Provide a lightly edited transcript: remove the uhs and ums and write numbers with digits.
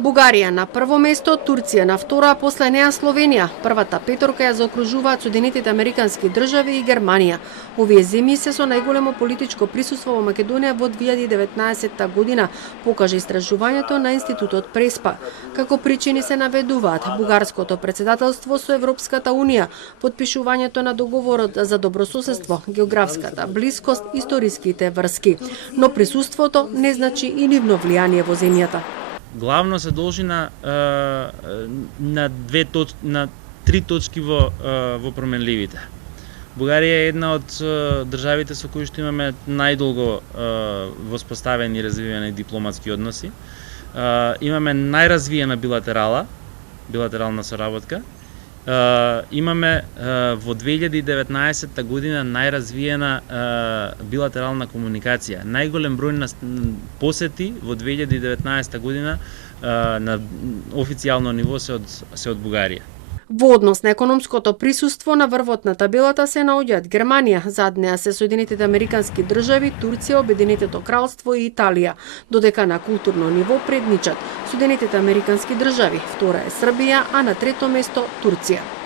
Бугарија на прво место, Турција на второ, а после неа Словенија. Првата петорка ја заокружуваат Соединетите Американски држави и Германија. Овие земји се со најголемо политичко присуство во Македонија во 2019 година, покажа истражувањето на Институтот Преспа. Како причини се наведуваат бугарското претседателство со Европската унија, потпишувањето на договорот за добрососедство, географската блискост, историските врски. Но присуството не значи и нивно влијание во земјата. Главно се должи на три точки во променливите. Бугарија е една од државите со кои што имаме најдолго воспоставени и развивани дипломатски односи. Имаме најразвиена билатерална соработка. Имаме во 2019 година најразвиена билатерална комуникација. Најголем број на посети во 2019 година на официјално ниво се од Бугарија. Во однос на економското присуство на врвот на табелата се наоѓаат Германија, зад неа се Соединетите Американски држави, Турција, Обединетото кралство и Италија, додека на културно ниво предничат Соединетите Американски држави, втора е Србија, а на трето место Турција.